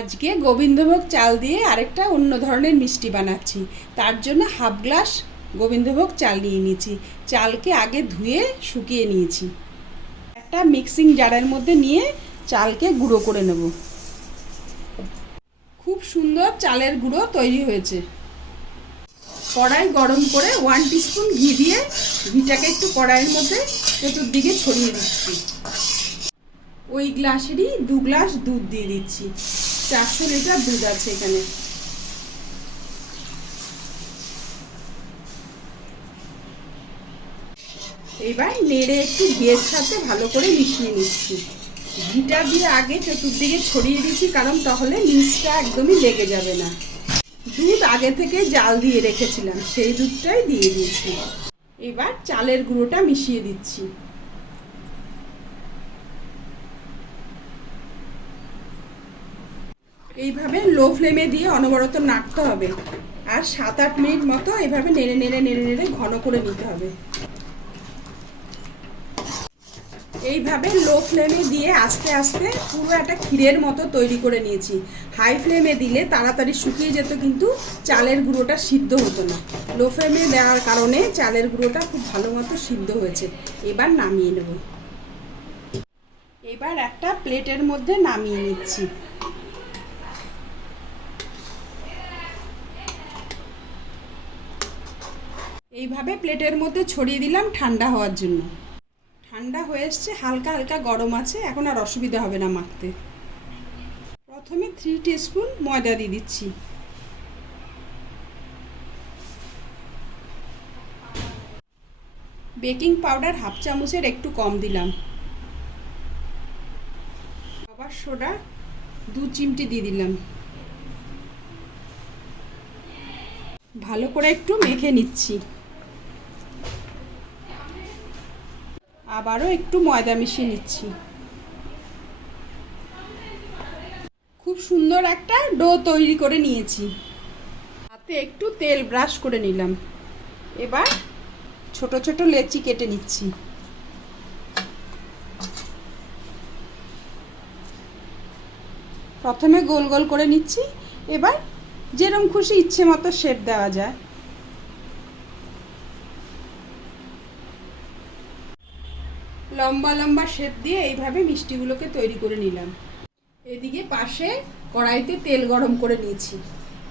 আজকে গোবিন্দভোগ চাল দিয়ে আরেকটা অন্য ধরনের মিষ্টি বানাচ্ছি। তার জন্য হাফ গ্লাস গোবিন্দভোগ চাল নিয়ে নিয়েছি। চালকে আগে ধুয়ে শুকিয়ে নিয়েছি। একটা মিক্সিং জারের মধ্যে নিয়ে চালকে গুঁড়ো করে নেব। খুব সুন্দর চালের গুঁড়ো তৈরি হয়েছে। কড়াই গরম করে ওয়ান টিস্পুন ঘি দিয়ে ঘিটাকে একটু কড়াইয়ের মধ্যে চতুর্দিকে ছড়িয়ে দিচ্ছি। ওই গ্লাসেরই দু গ্লাস দুধ দিয়ে দিচ্ছি। চারশো লিটার দুধ আছে এখানে। এবার নেড়ে একটু ঘিয়ের সাথে ভালো করে মিশিয়ে নিচ্ছি। ঘিটা দিয়ে আগে চতুর্দিকে ছড়িয়ে দিচ্ছি, কারণ তাহলে নিচটা একদমই লেগে যাবে না। দুধ আগে থেকে জাল দিয়ে রেখেছিলাম, সেই দুধটাই দিয়ে দিয়েছি এবার চালের গুঁড়োটা মিশিয়ে দিচ্ছি। এইভাবে লো ফ্লেমে দিয়ে অনবরত নাড়তে হবে। আর সাত আট মিনিট মতো এইভাবে নেড়ে নেড়ে নেড়ে নেড়ে ঘন করে নিতে হবে। এইভাবে লো ফ্লেমে দিয়ে আস্তে আস্তে পুরো একটা ক্ষীরের মতো তৈরি করে নিয়েছি। হাই ফ্লেমে দিলে তাড়াতাড়ি শুকিয়ে যেত কিন্তু চালের গুঁড়োটা সিদ্ধ হতো না। লো ফ্লেমে দেওয়ার কারণে চালের গুঁড়োটা খুব ভালো মতো সিদ্ধ হয়েছে। এবার নামিয়ে নেব। এবার একটা প্লেটের মধ্যে নামিয়ে নিচ্ছি। এইভাবে প্লেটের মধ্যে ছড়িয়ে দিলাম ঠান্ডা হওয়ার জন্য। ঠান্ডা হয়ে এসছে, হালকা হালকা গরম আছে, এখন আর অসুবিধা হবে না মাখতে। প্রথমে থ্রি স্পুন ময়দা দিয়ে দিচ্ছি। বেকিং পাউডার হাফ চামচের একটু কম দিলাম। আবার সোডা দু চিমটি দিয়ে দিলাম। ভালো করে একটু মেখে নিচ্ছি। আবারও একটু ময়দা মিশিয়ে নিচ্ছি। খুব সুন্দর একটা ডো তৈরি করে নিয়েছি। হাতে একটু তেল ব্রাশ করে নিলাম। এবার ছোট ছোট লেচি কেটে নিচ্ছি। প্রথমে গোল গোল করে নিচ্ছি। এবার যেরম খুশি ইচ্ছে মতো শেপ দেওয়া যায়। লম্বা লম্বা শেপ দিয়ে এইভাবে মিষ্টিগুলোকে তৈরি করে নিলাম। এদিকে পাশে কড়াইতে তেল গরম করে নিয়েছি।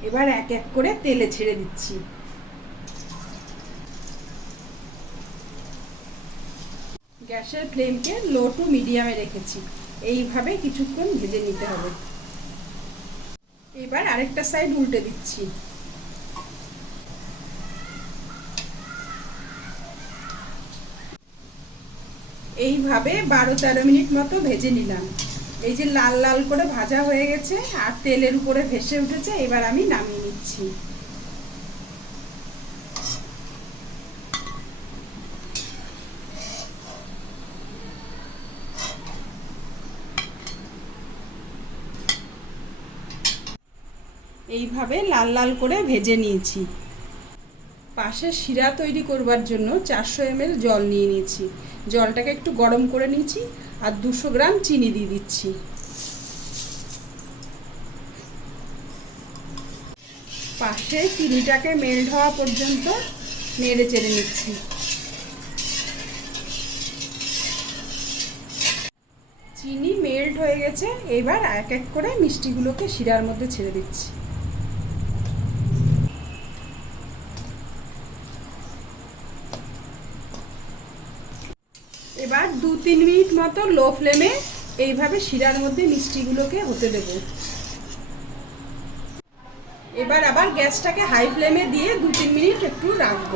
এবার এক এক করে তেলে ছেড়ে দিচ্ছি। গ্যাসের ফ্লেমকে লো টু মিডিয়ামে রেখেছি। এইভাবে কিছুক্ষণ ভেজে নিতে হবে। এবার আরেকটা সাইড উল্টে দিচ্ছি। এইভাবে বারো তেরো মিনিট মতো ভেজে নিলাম। এই যে লাল লাল করে ভাজা হয়ে গেছে আর তেলের উপরে ভেসে উঠেছে, এবার আমি নামিয়ে নিচ্ছি। এইভাবে লাল লাল করে ভেজে নিয়েছি। পাশে শিরা তৈরি করবার জন্য চারশো এমএল জল নিয়ে নিয়েছি। জলটাকে একটু গরম করে নিয়েছি আর দুশো গ্রাম চিনি দিয়ে দিচ্ছি। পাশে চিনিটাকে মেল্ট হওয়া পর্যন্ত নেড়ে চেড়ে নিচ্ছি। চিনি মেল্ট হয়ে গেছে, এবার এক এক করে মিষ্টিগুলোকে শিরার মধ্যে ছেড়ে দিচ্ছি। এবার দু তিন মিনিট মতো লো ফ্লেমে এইভাবে শিরার মধ্যে মিষ্টিগুলোকে হতে দেব। এবার আবার গ্যাসটাকে হাই ফ্লেমে দিয়ে দু তিন মিনিট একটু রাখব।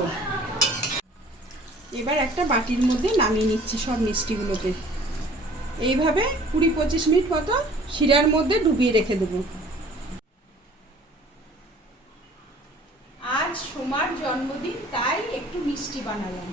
এবার একটা বাটির মধ্যে নামিয়ে নিচ্ছি সব মিষ্টিগুলোকে। এইভাবে কুড়ি পঁচিশ মিনিট মতো শিরার মধ্যে ডুবিয়ে রেখে দেবো। আজ সোমার জন্মদিন, তাই একটু মিষ্টি বানালাম।